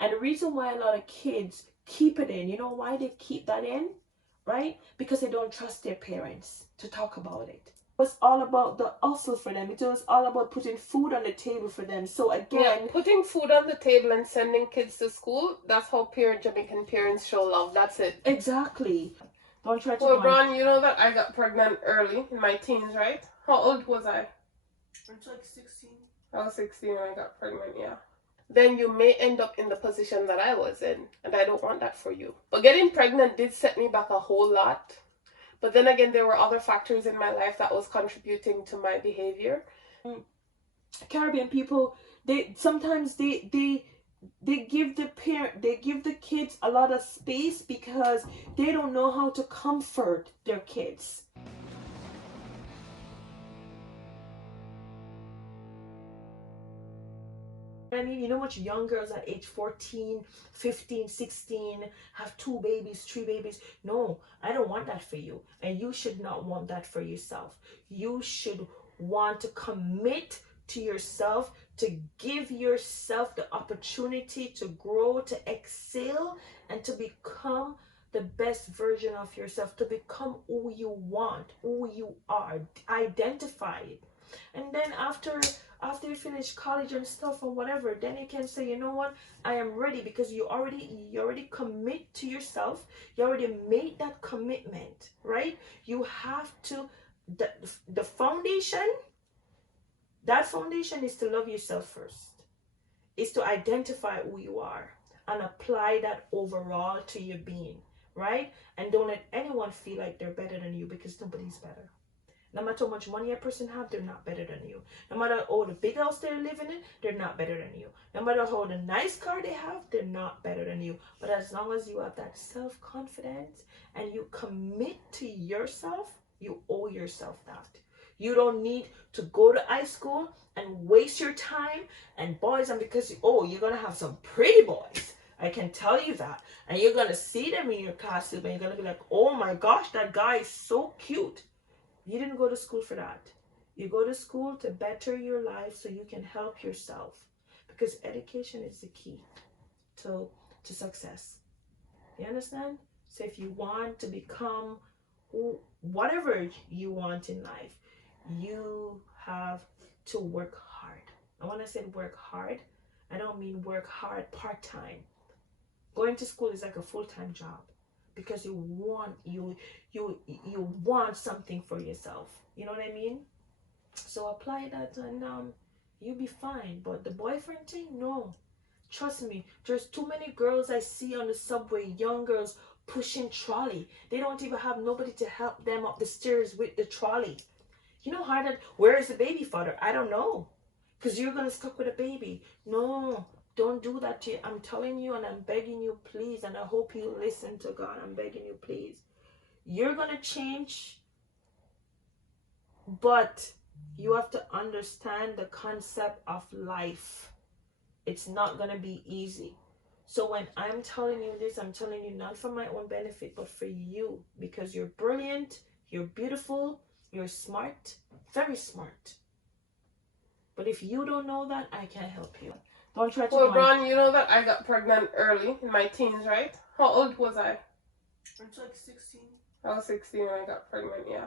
And the reason why a lot of kids keep it in, you know why they keep that in? Right? Because they don't trust their parents to talk about it. It was all about the hustle for them. It was all about putting food on the table for them. So again, yeah, putting food on the table and sending kids to school, that's how Jamaican parents show love. That's it. Exactly. Don't try to Well, Bron, you know that I got pregnant early in my teens, right? How old was I? It's like 16. I was 16 when I got pregnant, yeah. Then you may end up in the position that I was in, and I don't want that for you. But getting pregnant did set me back a whole lot. But then again, there were other factors in my life that was contributing to my behavior. Caribbean people, they sometimes they give the kids a lot of space because they don't know how to comfort their kids. I mean, you know much young girls at age 14, 15, 16 have 2 babies, 3 babies. No, I don't want that for you. And you should not want that for yourself. You should want to commit to yourself, to give yourself the opportunity to grow, to excel, and to become the best version of yourself, to become who you want, who you are, identify it. And then after you finish college and stuff or whatever, then you can say, you know what, I am ready, because you already commit to yourself. You already made that commitment, right? You have to, the foundation, that foundation is to love yourself first, is to identify who you are and apply that overall to your being, right? And don't let anyone feel like they're better than you, because nobody's better. No matter how much money a person have, they're not better than you. No matter how the big house they're living in, they're not better than you. No matter how the nice car they have, they're not better than you. But as long as you have that self-confidence and you commit to yourself, you owe yourself that. You don't need to go to high school and waste your time and boys, and because you're gonna have some pretty boys. I can tell you that. And you're gonna see them in your costume and you're gonna be like, oh my gosh, that guy is so cute. You didn't go to school for that. You go to school to better your life so you can help yourself. Because education is the key to success. You understand? So if you want to become whatever you want in life, you have to work hard. And when I said work hard, I don't mean work hard part-time. Going to school is like a full-time job, because you want something for yourself. You know what I mean? So apply that and you'll be fine. But the boyfriend thing, no. Trust me, there's too many girls I see on the subway, young girls pushing trolley. They don't even have nobody to help them up the stairs with the trolley. You know how that, where is the baby father? I don't know. Because you're gonna stuck with a baby. No, don't do that to you. I'm telling you and I'm begging you, please. And I hope you listen to God. I'm begging you, please. You're going to change, but you have to understand the concept of life. It's not going to be easy. So when I'm telling you this, I'm telling you not for my own benefit, but for you, because you're brilliant, you're beautiful, you're smart, very smart. But if you don't know that, I can't help you. Don't try to. Well, Bron, you know that I got pregnant early in my teens, right? How old was I? It's like 16. I was 16 when I got pregnant, yeah.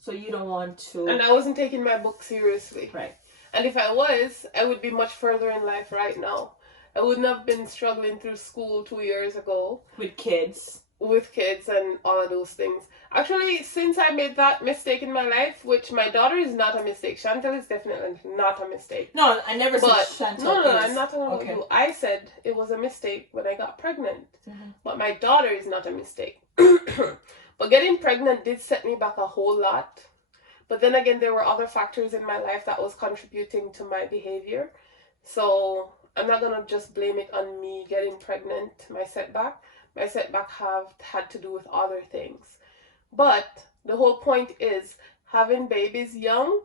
So you don't want to. And I wasn't taking my book seriously. Right. And if I was, I would be much further in life right now. I wouldn't have been struggling through school 2 years ago. With kids. With kids and all of those things. Actually, since I made that mistake in my life, which my daughter is not a mistake. Chantal is definitely not a mistake. No, I never said Chantal. No, I'm not talking about you. I said it was a mistake when I got pregnant. Mm-hmm. But my daughter is not a mistake. But getting pregnant did set me back a whole lot. But then again, there were other factors in my life that was contributing to my behavior. So I'm not going to just blame it on me getting pregnant, my setback. My setback have had to do with other things. But the whole point is having babies young,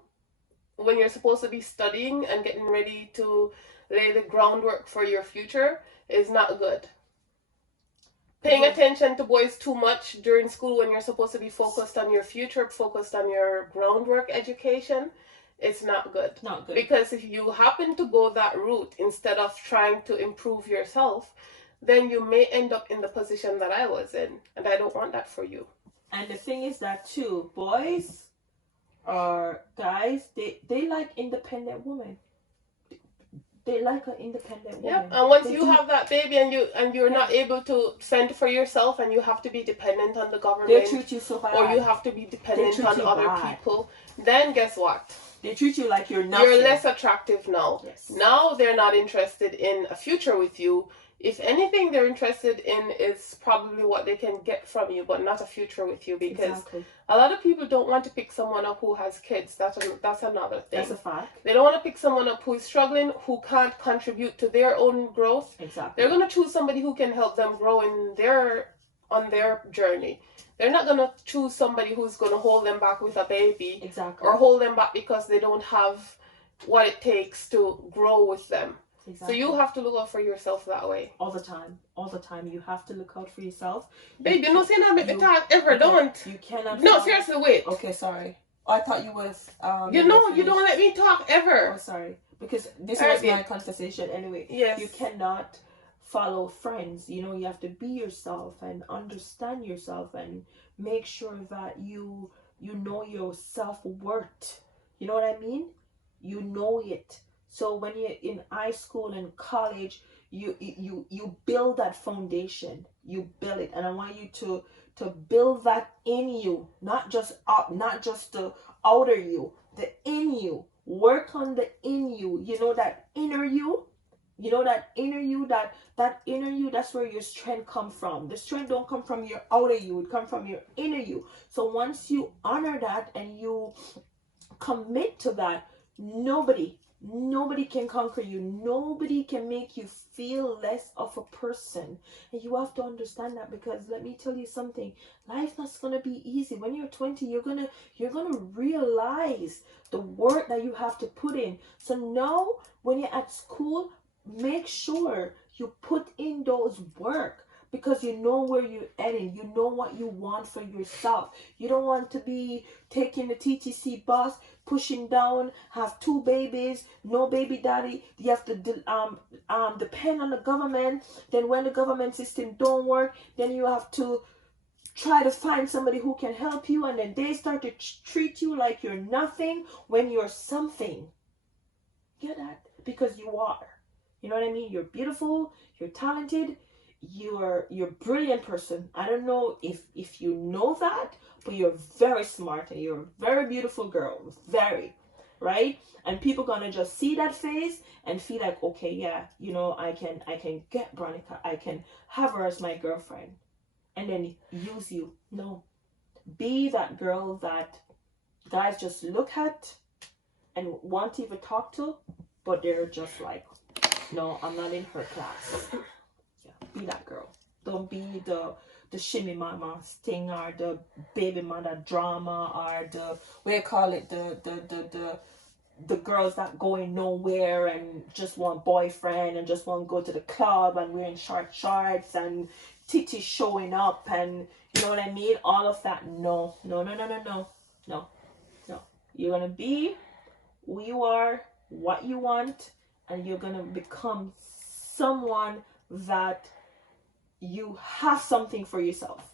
when you're supposed to be studying and getting ready to lay the groundwork for your future, is not good. Paying attention to boys too much during school when you're supposed to be focused on your future, focused on your groundwork education, it's not good. Not good. Because if you happen to go that route instead of trying to improve yourself, then you may end up in the position that I was in, and I don't want that for you. And the thing is that too, boys or guys, they like independent women. They like an independent woman. Yeah, and once you have that baby and you're not able to fend for yourself, and you have to be dependent on the government, they treat you so bad, or you have to be dependent on other people, then guess what? They treat you like you're nothing. You're less attractive now. Yes. Now they're not interested in a future with you. If anything, they're interested in is probably what they can get from you, but not a future with you, because a lot of people don't want to pick someone up who has kids. That's another thing. That's a fact. They don't want to pick someone up who is struggling, who can't contribute to their own growth. Exactly. They're going to choose somebody who can help them grow on their journey. They're not going to choose somebody who's going to hold them back with a baby. Exactly. Or hold them back because they don't have what it takes to grow with them. Exactly. So you have to look out for yourself that way. All the time. All the time. You have to look out for yourself. Baby, no, say not make me talk ever. Don't. You cannot. No, seriously, wait. Okay, sorry. Oh, I thought you was. You don't let me talk ever. Oh, sorry. Because this was my conversation anyway. Yes. You cannot follow friends. You know, you have to be yourself and understand yourself and make sure that you know your self-worth. You know what I mean? You know it. So when you're in high school and college, you build that foundation. You build it, and I want you to build that in you, not just the outer you, the in you. Work on the in you. You know that inner you. You know that inner you. That inner you. That's where your strength come from. The strength don't come from your outer you. It come from your inner you. So once you honor that and you commit to that, nobody can conquer you. Nobody can make you feel less of a person. And you have to understand that, because let me tell you something, life's not gonna be easy. When you're 20, you're gonna realize the work that you have to put in. So now when you're at school, make sure you put in those work, because you know where you're heading. You know what you want for yourself. You don't want to be taking the TTC bus, pushing down, have 2 babies, no baby daddy. You have to depend on the government. Then when the government system don't work, then you have to try to find somebody who can help you, and then they start to treat you like you're nothing when you're something. Get that? Because you are. You know what I mean? You're beautiful, you're talented, you're a brilliant person. I don't know if you know that, but you're very smart and you're a very beautiful girl. Very, right? And people gonna just see that face and feel like, okay, yeah, you know, I can get Veronica, I can have her as my girlfriend, and then use you. No. Be that girl that guys just look at and want to even talk to, but they're just like, no, I'm not in her class. Yeah, be that girl. Don't be the shimmy mama thing, or the baby mother drama, or the, what do you call it, the girls that going nowhere and just want boyfriend and just want to go to the club and wearing short shorts and titties showing up, and you know what I mean? All of that. No. You're gonna be who you are, what you want, and you're gonna become someone that you have something for yourself.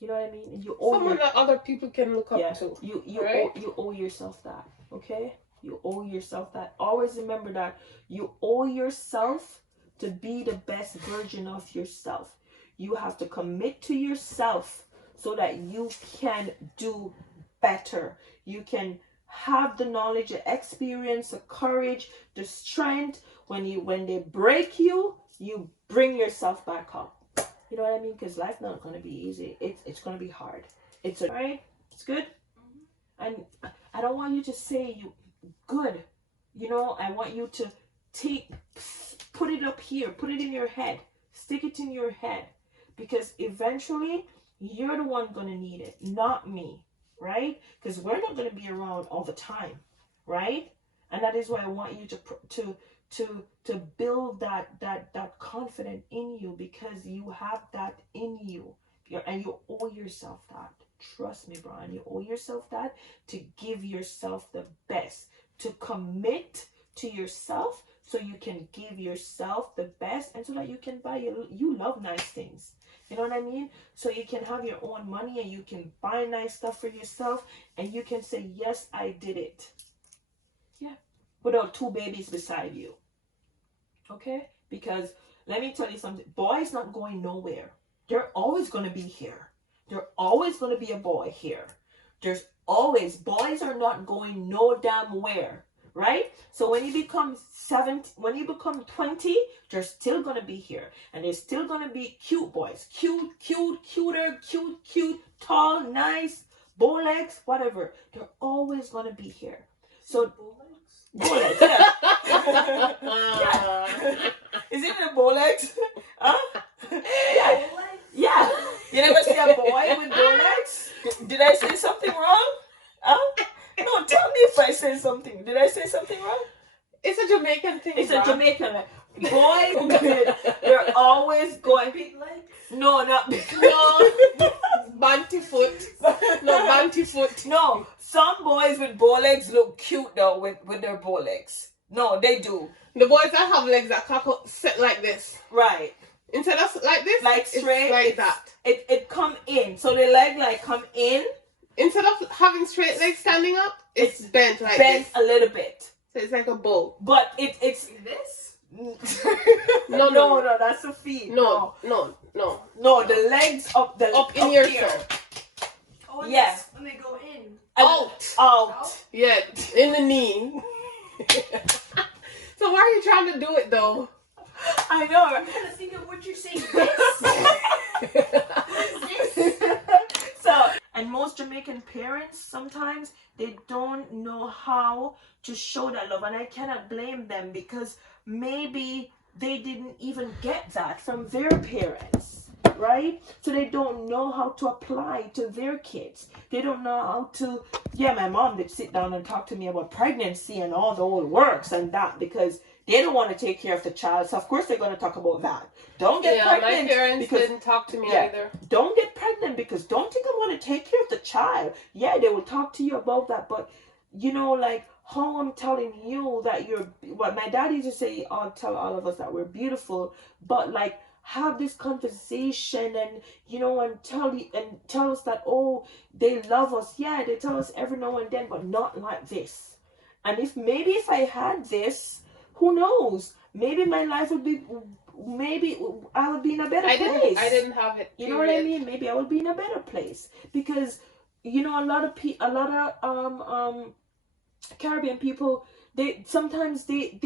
You know what I mean? You owe someone that other people can look up to. You owe yourself that. Okay? You owe yourself that. Always remember that you owe yourself to be the best version of yourself. You have to commit to yourself so that you can do better. You can have the knowledge, the experience, the courage, the strength. When they break you, you bring yourself back up. You know what I mean? Because life's not going to be easy. It's going to be hard. Alright? It's good? And I don't want you to say you good. You know, I want you to put it up here. Put it in your head. Stick it in your head. Because eventually, you're the one going to need it, not me. Right? Because we're not going to be around all the time, right? And that is why I want you to build that confidence in you, because you have that in you, and you owe yourself that. Trust me, Brian, you owe yourself that, to give yourself the best, to commit to yourself so you can give yourself the best, and so that you can buy you love nice things. You know what I mean? So you can have your own money and you can buy nice stuff for yourself and you can say, yes, I did it. Yeah. Without two babies beside you. Okay? Because let me tell you something. Boys not going nowhere. They're always going to be here. There's always going to be a boy here. There's always, boys are not going no damn where, right? So when you become 17, when you become 20, they're still going to be here. And there's still going to be cute boys. Cute, tall, nice, bow legs, whatever. They're always going to be here. So, bow legs, yeah. Yeah. Is it the bow legs? Huh? Yeah. Yeah. You never see a boy with bow legs? Did I say something wrong? Huh? No, tell me if I said something. Did I say something wrong? It's a Jamaican thing. It's a Jamaican boy. They're always going. Big legs? No, not big. No. Banty foot. No, banty foot. No, some boys with bow legs look cute though with their bow legs. No, they do. The boys that have legs that cock up set like this. Right. Instead of like this, like straight, it's like that. It come in. So the leg like come in. Instead of having straight legs standing up, it's bent like bent this. A little bit. So it's like a bow. But it's this? No, that's the feet. No, the legs up in your here. Oh, yeah. When they go in. Out. Yeah, in the knee. So why are you trying to do it though? I know. I'm trying to think of what you're saying. So, and most Jamaican parents, sometimes they don't know how to show that love, and I cannot blame them because maybe they didn't even get that from their parents, right? So they don't know how to apply to their kids. They don't know how to, my mom did sit down and talk to me about pregnancy and all the old works and that, because they don't want to take care of the child. So of course they're going to talk about that. Don't get pregnant. My parents didn't talk to me either. Don't get pregnant because don't think I want to take care of the child. Yeah, they will talk to you about that, but you know, like how I'm telling you that what my dad used to say, I'll tell all of us that we're beautiful, but like have this conversation and and tell us that, oh, they love us. Yeah, they tell us every now and then, but not like this. And if I had this, who knows? Maybe my life would be, maybe I would be in a better place. I didn't have it. You know what I mean? Maybe I would be in a better place because a lot of Caribbean people, they sometimes they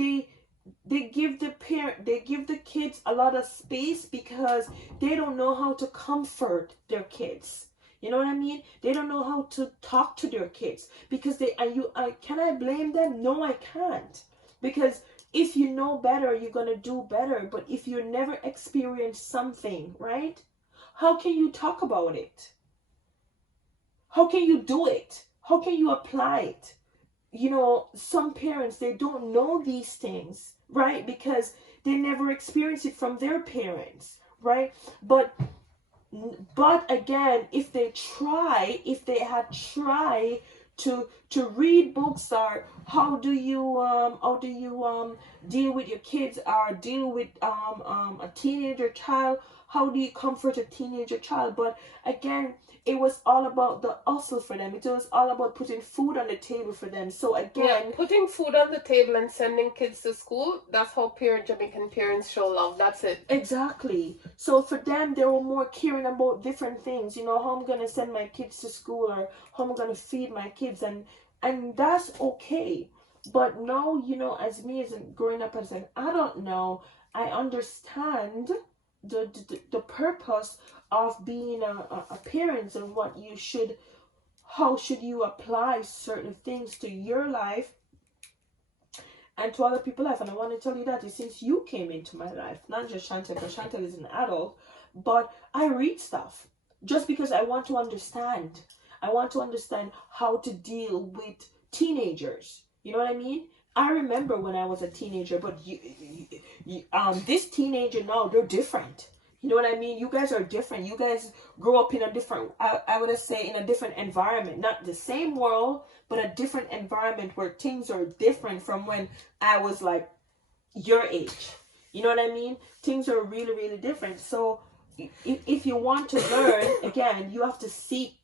give the kids a lot of space because they don't know how to comfort their kids. You know what I mean? They don't know how to talk to their kids because can I blame them? No, I can't. Because if you know better, you're going to do better. But if you never experienced something, right? How can you talk about it? How can you do it? How can you apply it? Some parents, they don't know these things, right? Because they never experienced it from their parents, right? But again, if they had tried to read books, or how do you deal with your kids, or deal with a teenager child, how do you comfort a teenager child? But again, it was all about the hustle for them. It was all about putting food on the table for them. So again, putting food on the table and sending kids to school, that's how Jamaican parents show love. That's it. Exactly. So for them, they were more caring about different things. How I'm going to send my kids to school, or how I'm going to feed my kids. And that's okay. But now, as growing up as an adult now, I understand the purpose of being a parent and how should you apply certain things to your life and to other people's life. And I want to tell you that since you came into my life, not just Chantel, because Chantel is an adult, but I read stuff just because I want to understand. I want to understand how to deal with teenagers. You know what I mean? I remember when I was a teenager, but this teenager now, they're different. You know what I mean? You guys are different. You guys grow up in a different, I would say, in a different environment. Not the same world, but a different environment where things are different from when I was like your age. You know what I mean? Things are really, really different. So if you want to learn, again, you have to seek.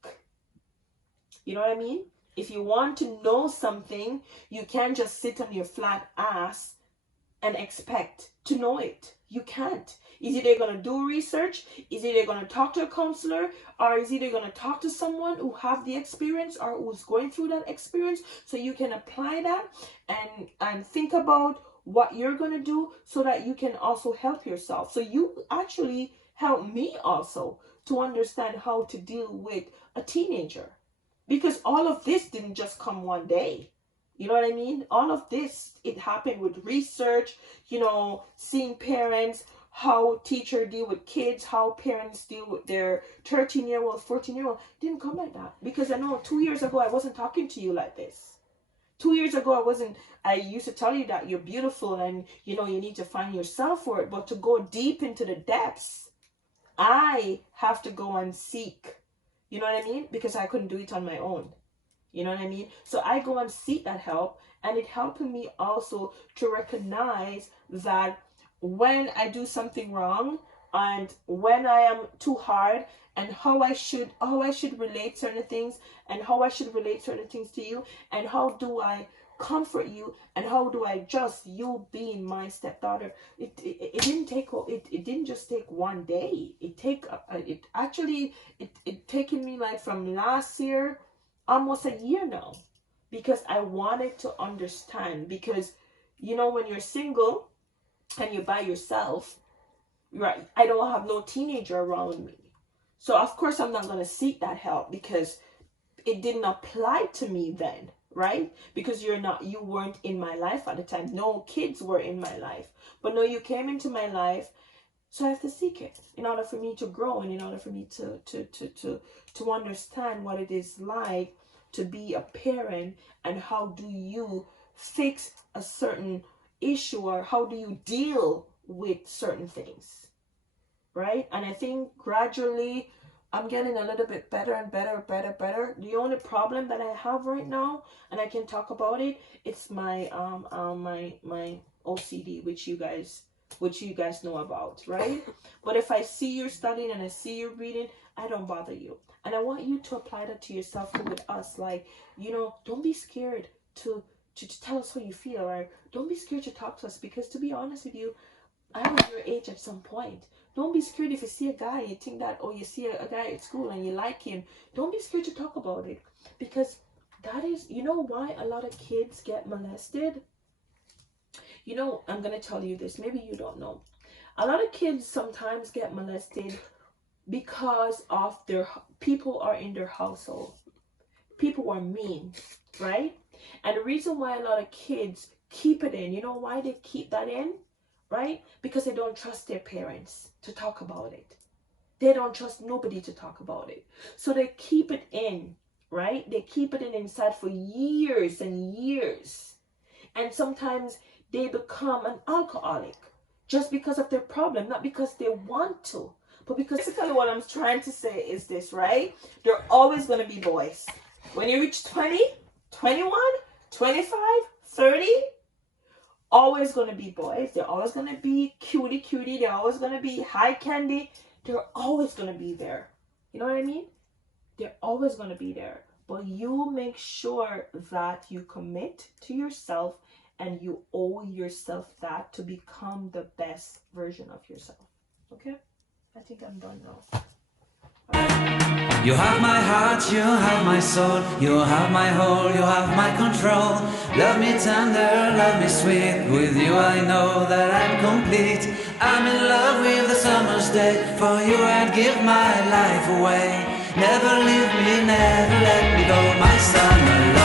You know what I mean? If you want to know something, you can't just sit on your flat ass and expect to know it. You can't. Is either going to do research, is either going to talk to a counselor, or is either going to talk to someone who have the experience or who's going through that experience, so you can apply that and think about what you're going to do so that you can also help yourself. So you actually help me also to understand how to deal with a teenager, because all of this didn't just come one day. You know what I mean? All of this, it happened with research, seeing parents, how teachers deal with kids, how parents deal with their 13-year-old, 14-year-old. Didn't come like that. Because I know 2 years ago, I wasn't talking to you like this. 2 years ago, I used to tell you that you're beautiful and, you need to find yourself for it. But to go deep into the depths, I have to go and seek. You know what I mean? Because I couldn't do it on my own. You know what I mean? So I go and seek that help, and it helped me also to recognize that when I do something wrong and when I am too hard, and how I should relate certain things, and how I should relate certain things to you, and how do I comfort you, and how do I just you being my stepdaughter. It didn't just take one day. It taken me like from last year almost a year now, because I wanted to understand. Because when you're single and you're by yourself, right, I don't have no teenager around me, so of course I'm not going to seek that help, because it didn't apply to me then, right? Because you weren't in my life at the time. No kids were in my life, but no, you came into my life. So I have to seek it in order for me to grow, and in order for me to understand what it is like to be a parent, and how do you fix a certain issue, or how do you deal with certain things, right? And I think gradually I'm getting a little bit better and better. The only problem that I have right now, and I can talk about it, it's my my OCD, which you guys know about, right? But if I see you studying and I see you reading, I don't bother you. And I want you to apply that to yourself with us. Like, don't be scared to tell us how you feel, or don't be scared to talk to us, because to be honest with you, I was your age at some point. Don't be scared if you see a guy, you think that, you see a guy at school and you like him. Don't be scared to talk about it, because that is, why a lot of kids get molested? I'm going to tell you this. Maybe you don't know. A lot of kids sometimes get molested because of their people are in their household. People are mean, right? And the reason why a lot of kids keep it in, why they keep that in, right? Because they don't trust their parents to talk about it. They don't trust nobody to talk about it. So they keep it in, right? They keep it inside for years and years. And sometimes they become an alcoholic just because of their problem, not because they want to, but because basically what I'm trying to say is this, right? They're always going to be boys. When you reach 20, 21, 25, 30, always going to be boys. They're always going to be cutie. They're always going to be high candy. They're always going to be there. You know what I mean? They're always going to be there. But you make sure that you commit to yourself, and you owe yourself that to become the best version of yourself. Okay? I think I'm done now. You have my heart, you have my soul, you have my whole, you have my control. Love me tender, love me sweet, with you I know that I'm complete. I'm in love with the summer's day, for you I'd give my life away. Never leave me, never let me go, my summer love.